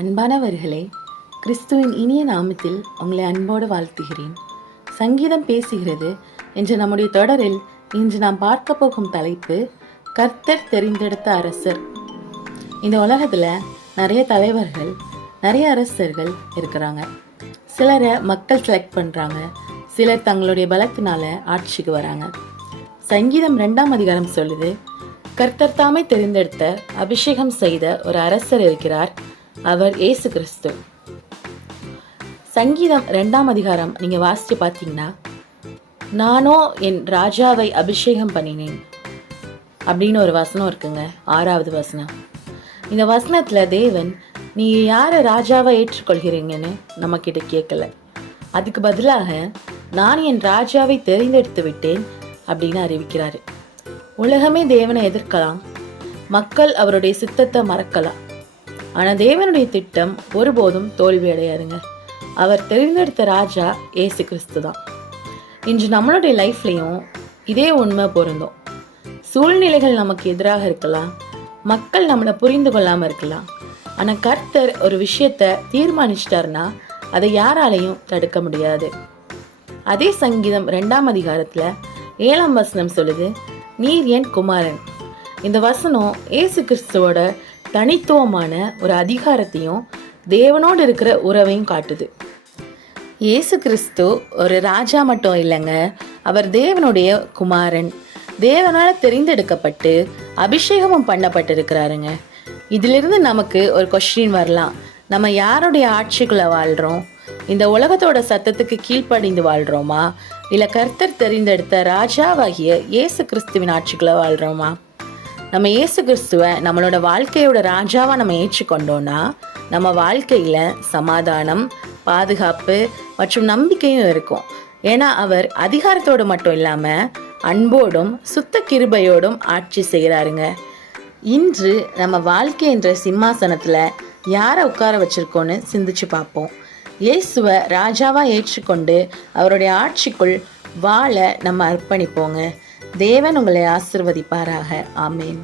அன்பானவர்களே, கிறிஸ்துவின் இனிய நாமத்தில் உங்களை அன்போடு வாழ்த்துகிறேன். சங்கீதம் பேசுகிறது என்ற நம்முடைய தொடரில் இன்று நாம் பார்க்க போகும் தலைப்பு கர்த்தர் தெரிந்தெடுத்த அரசர். இந்த உலகத்தில் நிறைய தலைவர்கள், நிறைய அரசர்கள் இருக்கிறாங்க. சிலரை மக்கள் செலக்ட் பண்ணுறாங்க, சிலர் தங்களுடைய பலத்தினால ஆட்சிக்கு வராங்க. சங்கீதம் 2ஆம் அதிகாரம் சொல்லுது, கர்த்தர் தாமே தெரிந்தெடுத்த அபிஷேகம் செய்த ஒரு அரசர் இருக்கிறார், அவர் இயேசு கிறிஸ்து. சங்கீதம் 2ஆம் அதிகாரம் நீங்க வாசிச்சு பார்த்தீங்கன்னா, நானோ என் ராஜாவை அபிஷேகம் பண்ணினேன் அப்படின்னு ஒரு வசனம் இருக்குங்க. 6வது வசனம். இந்த வசனத்துல தேவன் நீ யாரை ராஜாவை ஏற்றுக்கொள்கிறீங்கன்னு நம்ம கிட்ட கேட்கல. அதுக்கு பதிலாக நான் என் ராஜாவை தெரிந்தெடுத்து விட்டேன் அப்படின்னு அறிவிக்கிறாரு. உலகமே தேவனை எதிர்க்கலாம், மக்கள் அவருடைய சித்தத்தை மறக்கலாம், ஆனால் தேவனுடைய திட்டம் ஒருபோதும் தோல்வி அடையாதுங்க. அவர் தெரிந்தெடுத்த ராஜா இயேசு கிறிஸ்து தான். இன்று நம்மளுடைய லைஃப்லையும் இதே உண்மை பொருந்தும். சூழ்நிலைகள் நமக்கு எதிராக இருக்கலாம், மக்கள் நம்மளை புரிந்து கொள்ளாமல் இருக்கலாம், ஆனால் கர்த்தர் ஒரு விஷயத்தை தீர்மானிச்சிட்டாருன்னா அதை யாராலையும் தடுக்க முடியாது. அதே சங்கீதம் 2ஆம் அதிகாரத்தில் 7ஆம் வசனம் சொல்லுது, நீர் என் குமாரன். இந்த வசனம் இயேசு கிறிஸ்துவோட தனித்துவமான ஒரு அதிகாரத்தையும் தேவனோடு இருக்கிற உறவையும் காட்டுது. இயேசு கிறிஸ்து ஒரு ராஜா மட்டும் இல்லைங்க, அவர் தேவனுடைய குமாரன். தேவனால் தெரிந்தெடுக்கப்பட்டு அபிஷேகமும் பண்ணப்பட்டிருக்கிறாருங்க. இதிலிருந்து நமக்கு ஒரு கொஸ்டின் வரலாம், நம்ம யாருடைய ஆட்சிக்குள்ள வாழ்கிறோம்? இந்த உலகத்தோட சத்தத்துக்கு கீழ்ப்படிந்து வாழ்கிறோமா, இல்லை கர்த்தர் தெரிந்தெடுத்த ராஜாவாகிய இயேசு கிறிஸ்துவின் ஆட்சிக்குள்ள வாழ்கிறோமா? நம்ம இயேசு கிறிஸ்துவை நம்மளோட வாழ்க்கையோட ராஜாவாக நம்ம ஏற்றுக்கொண்டோன்னா நம்ம வாழ்க்கையில் சமாதானம், பாதுகாப்பு மற்றும் நம்பிக்கையும் இருக்கும். ஏன்னா அவர் அதிகாரத்தோடு மட்டும் இல்லாமல் அன்போடும் சுத்த கிருபையோடும் ஆட்சி செய்கிறாருங்க. இன்று நம்ம வாழ்க்கை என்ற சிம்மாசனத்தில் யாரை உட்கார வச்சிருக்கோன்னு சிந்திச்சு பார்ப்போம். இயேசுவை ராஜாவாக ஏற்றுக்கொண்டு அவருடைய ஆட்சிக்குள் வாழ நம்ம அர்ப்பணிப்போங்க. தேவன் உங்களை ஆசீர்வதிப்பாராக. ஆமேன்.